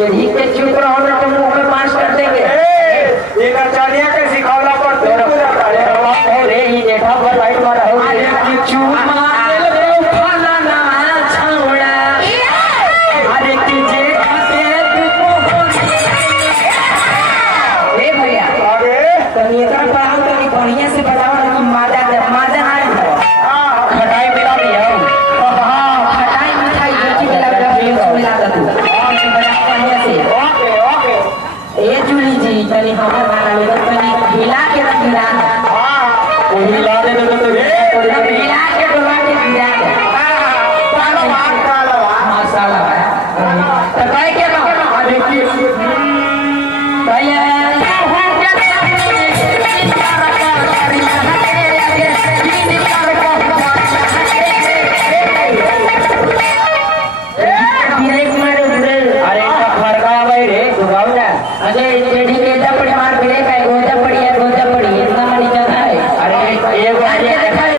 यही के चुप रहो ना तो मुंह में पास कर देंगे ये नचनिया के सिखौला पर तेरे अरे ये देखा पर लाइट मारा हो कि चूमा दिल को फला ना छोड़ा अरे तुझे खाते दुख हो ए भैया अरे तनी एकरा पाओ तनी बढ़िया से बताओ ना कि माजा आए हो खटाई मिला दिया हां खटाई मिठाई बेची मिला दिया मिला दिया बढ़िया से ओके ए जूली जी तनी हमर वाला में तनी हिला के रखना हां वो हिला दे तो हिला के